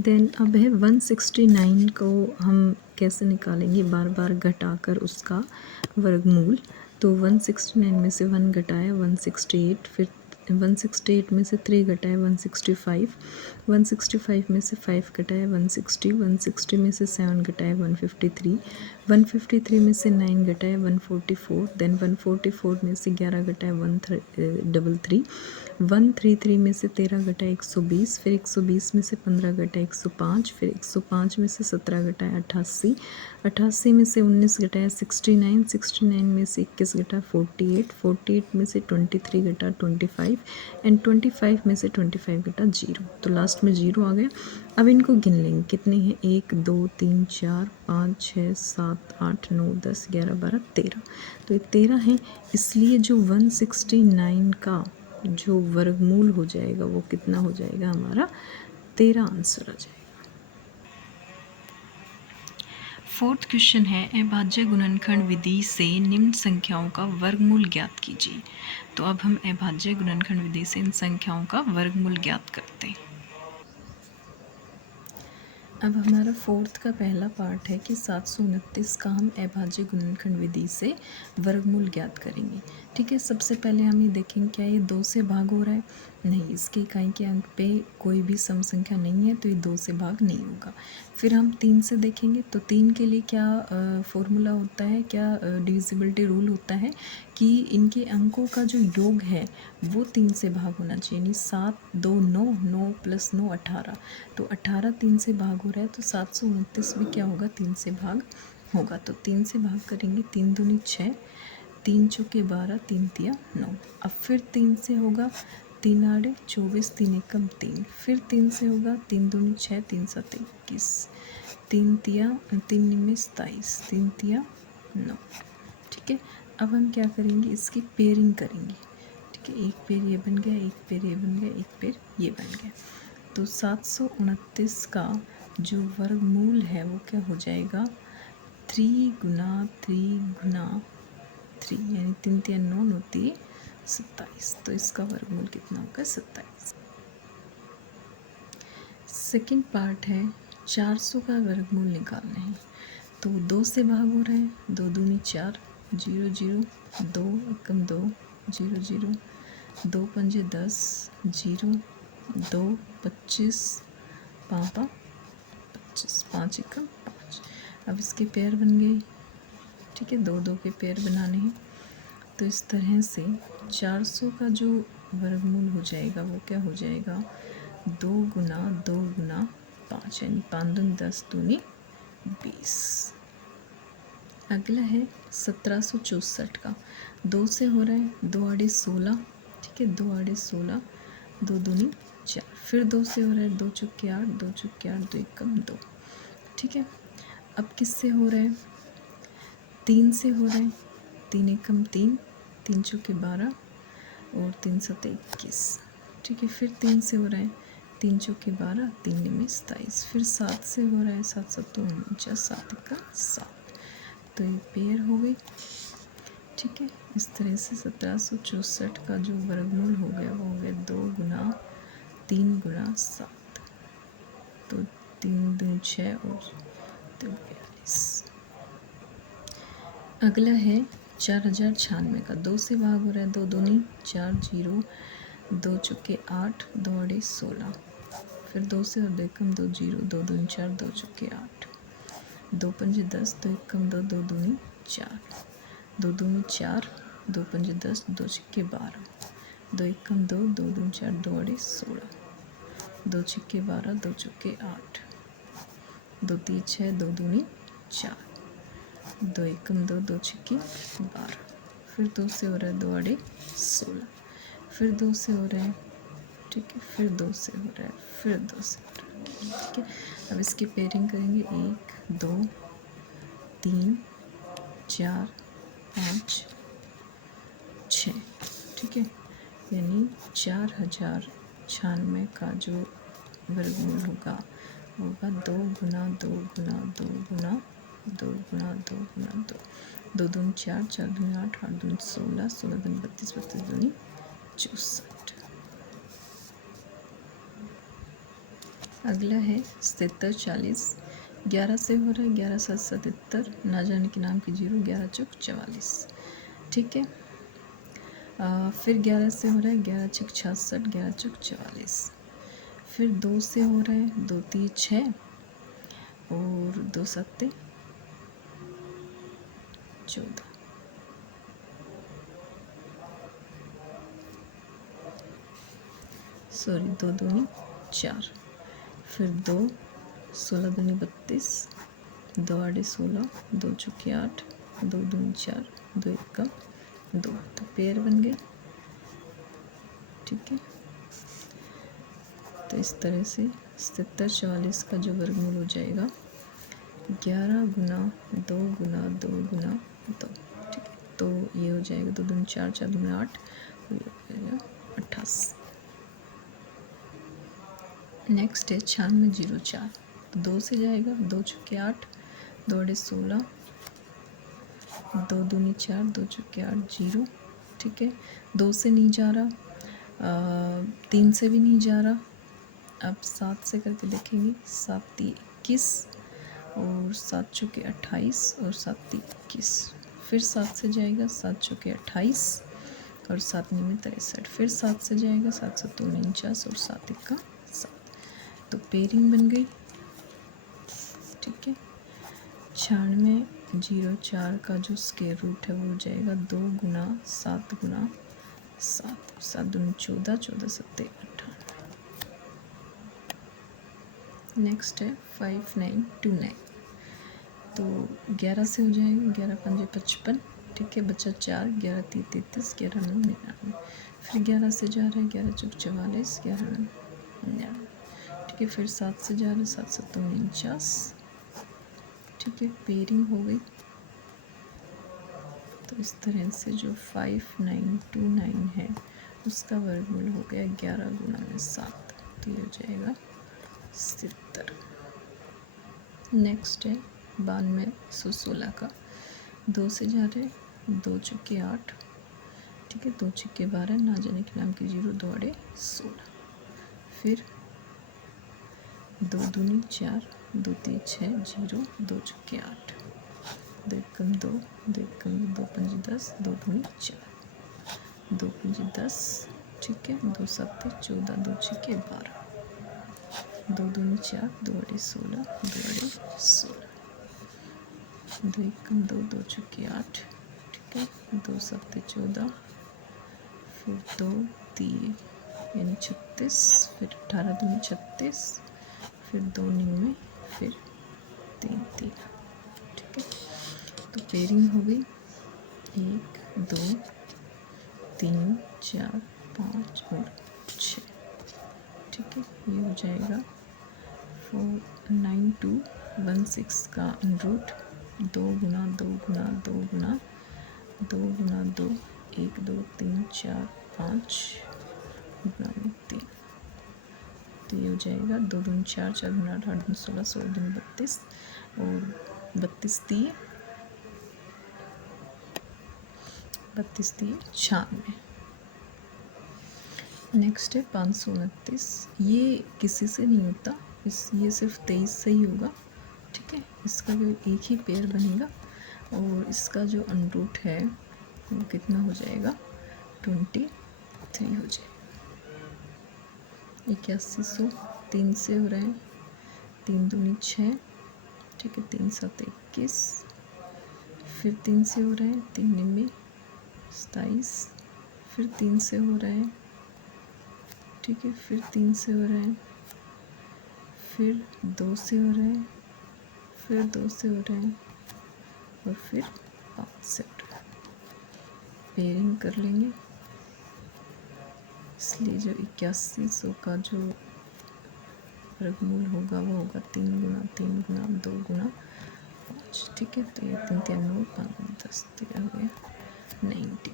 Then अब है 169 को हम कैसे निकालेंगे, बार बार घटाकर उसका वर्गमूल। तो 169 में से 1 घटाया 168, फिर 168 में से 3 घटाया 165, 165 में से 5 घटाया 160, 160 में से 7 घटाया 153, 153 में से 9 घटाया 144, देन 144 में से 11 घटाया 133, 133 में से 13 घटाया 120, फिर 120 में से 15 घटाया 105, फिर 105 में से 17 घटाया 88, 88 में से 19 घटाया 69, 69 में से 21 घटाया 48, 48 में से 23 घटा 25 एंड 25 में से 25 घटा 0। तो लास्ट में 0 आ गया। अब इनको गिन लेंगे, कितने हैं, 1 2 3 4 5 6 7 8 9 10 11 12 13। तो ये 13 हैं, इसलिए जो 169 का जो वर्गमूल हो जाएगा वो कितना हो जाएगा, हमारा 13 आंसर आ जाएगा। फोर्थ क्वेश्चन है, अभाज्य गुणनखंड विधि से निम्न संख्याओं का वर्गमूल ज्ञात कीजिए। तो अब हम अभाज्य गुणनखंड विधि से इन संख्याओं का वर्गमूल ज्ञात करते हैं। अब हमारा फोर्थ का पहला पार्ट है कि 729 का हम अभाज्य गुणनखंड विधि से वर्गमूल ज्ञात करेंगे। ठीक है, सबसे पहले हम ये देखेंगे क्या ये 2 से भाग हो रहा है, नहीं, इसके इकाई के अंक पे कोई भी सम संख्या नहीं है तो ये 2 से भाग नहीं होगा। फिर हम 3 से देखेंगे, तो 3 के लिए क्या फॉर्मूला होता है, क्या डिविजिबिलिटी रूल होता है कि इनके अंकों का जो योग है वो 3 से भाग होना चाहिए, यानी 7 2 9 9 + 9 18। तो 18 3 से भाग हो रहा है, तो 729 भी क्या होगा, 3 से भाग होगा। तो 3 से भाग करेंगे, 3 दूनी 6, 3 चौके 12, 3 तिया 9। अब फिर 3 से होगा, 3 आड़े 24, 3 एकम 3, फिर 3 से होगा, 3 दूनी 6, 3 7 21, 3 तिया 3 निमे 27, 3 तिया 9। ठीक है, अब हम क्या करेंगे, इसकी पेयरिंग करेंगे। ठीक है, एक पेयर ये बन गया, एक पेयर ये बन गया, एक पेयर ये बन गया। तो 729 का जो वर्गमूल है वो क्या हो जाएगा, 3 गुना 3 गुना 3, यानी 3 3 9 9 3 27। तो इसका वर्गमूल कितना होगा, 27। सेकंड पार्ट है 400 का वर्गमूल निकालना है। तो 2 से भाग हो रहा है, 2 दूनी 4, 0 0 2 एकम 2 0 0, 2 पंजे 10 0, 2 25 पापा 25, 5 एकम 5। अब इसके पेयर बन गए। ठीक है, 2 2 के पेयर बनाने हैं। तो इस तरह से 400 का जो वर्गमूल हो जाएगा वो क्या हो जाएगा, 2 गुना 2 गुना 5, यानी 5 दूनी 10 दूनी 20। अगला है 1764 का, 2 से हो रहा है, 2 आड़े 16। ठीक है, 2 आड़े 16, 2 दूनी 4, फिर 2 से हो रहा है, 2 चौके 8, 2 चौके 8, 2 एकम 2। ठीक है, अब किससे हो रहा है, 3 से हो रहा है, 3 एकम 3, 3 चौके 12 और 3 सते 21। ठीक है, फिर 3 से हो रहा है, 3 चौके 12, 3 निमे 27, फिर 7 से हो रहा है, 7 सत्तों 49, 7 एकम 7। तो ये पेयर हो गई। ठीक है, इस तरह से 1764 का जो वर्गमूल हो गया वो हो गया 2 गुना 3 गुना 7। तो 3 दूनी 6 और 2 42। अगला है 4096 का, 2 से भाग हो रहा है, 2 दूनी 4 0, 2 चौके 8, 2 आड़े 16, फिर 2 से और 2 एकम 2 0, 2 दूनी 4, 2 चौके 8, 2 पंजे 10, 2 एकम 2, 2 दूनी 4, 2 दूनी 4, 2 पंजे 10, 2 छक्के 12, 2 एकम 2, 2 दूनी 4, 2 आड़े 16, 2 छक्के 12, 2 चौके 8, 2 तीन 6, 2 दूनी 4, 2 एकम 2, 2 छक्के 12, फिर 2 से हो रहा है, 2 आड़े 16, फिर 2 से हो रहा है। ठीक है, फिर 2 से हो रहा है, फिर 2 से हो रहा है। ठीक है, अब इसकी पेयरिंग करेंगे, 1 2 3 4 5 6। ठीक है, यानी 4096 का जो वर्गमूल होगा वो होगा 2 गुना 2 गुना 2 गुना 2 गुना 2 गुना 2, 2 दूनी 4, 4 दूनी 8, 8 दूनी 16, 16 दूनी 32, 32 दूनी 64। अगला है 77 40, 11 से हो रहा है 11 7 77, ना जाने के नाम की 0, 11 चौक 44। ठीक है, फिर 11 से हो रहा है 11 चौक 66, 11 चौक 44। फिर 2 से हो रहा है 2 3 6 और 2 7 14। सॉरी 2 दूनी 4। फिर 2 16 दूनी 32, 2 8 16, 2 चौके 8, 2 दूनी 4, 2 1 का 2। तो पेयर बन गए। ठीक है, तो इस तरह से 77 44 का जो वर्गमूल हो जाएगा 11 गुना 2 गुना 2 गुना 2। ठीक है, तो ये हो जाएगा 2 दूनी 4, 4 दूनी 8, ये हो जाएगा 88। नेक्स्ट है 9604, तो 2 से जाएगा 2 चौके 8, 2 8 16, 2 दूनी 4, 2 चौके 8 0। ठीक है, 2 से नहीं जा रहा, 3 से भी नहीं जा रहा। अब 7 से करके देखेंगे, 7 3 21 और 7 चौके 28 और 7 3 21। फिर 7 से जाएगा 7 चौके 28 और 7 9 63। फिर 7 से जाएगा 7 7 49 और 7 1 का 7। तो पेयरिंग बन गई। ठीक है, 9604 का जो स्क्वायर रूट है वो हो जाएगा 2 गुना 7 गुना 7, 7 दूनी 14, 14 7 98। नेक्स्ट है 5929, तो 11 से हो जाएगा 11 5 55। ठीक है, बचा 4, 11 3 33, 11 9 99। फिर 11 से जा रहा है 11 चौक 44, 11 9 99। ठीक है, फिर 7 से जा रहा है 7 7 49। ठीक है, पेयरिंग हो गई। तो इस तरह से जो 5929 है उसका वर्गमूल हो गया 11 गुना में 7, तो ये हो जाएगा 70। नेक्स्ट है 9216 का, 2 से जा रहे 2 चौके 8। ठीक है, 2 चौके 12, ना जाने के नाम की 0, 2 8 16। फिर 2 दूनी 4, 2 3 6 0, 2 चौके 8, 2 एकम 2, 2 एकम 2 5 10, 2 दूनी 4, 2 5 10। ठीक है, 2 7 14, 2 छक्के 12, 2 दूनी 4, 2 8 16, 2 8 16, 2 एकम 2, 2 चौके 8। ठीक है, 2 7 14, फिर 2 3 यानी 36, फिर 18 दूनी 36, फिर 2 99, फिर 3 3। ठीक है, तो पेयरिंग हो गई 1 2 3 4 5 और 6। ठीक है, ये हो जाएगा 49216 का रूट 2 गुना 2 गुना 2 गुना 2 गुना 2, 1 2 3 4 5 गुना 3। तो ये हो जाएगा 2 दूनी 4, 4 दूनी 8, 8 दूनी 16, 16 दूनी 32 और 32 3 32 3 96। नेक्स्ट है 529, ये किसी से नहीं होता, ये सिर्फ 23 से ही होगा। ठीक है, इसका जो एक ही पेयर बनेगा और इसका जो अनरूट है वो कितना हो जाएगा 23 हो जाएगा। 8100, 3 से हो रहे हैं, 3 दूनी 6। ठीक है, 3 7 21, फिर 3 से हो रहे हैं 3 9 27, फिर 3 से हो रहे हैं। ठीक है, फिर 3 से हो रहे हैं, फिर 2 से हो रहे हैं, फिर 2 से हो रहे हैं और फिर 5 से हो रहे हैं। पेयरिंग कर लेंगे, इसलिए जो 8100 का जो वर्गमूल होगा वो होगा 3 गुना 3 गुना 2 गुना 5। ठीक है, तो ये 3 3 9 5 10, तो यह हो गया 90।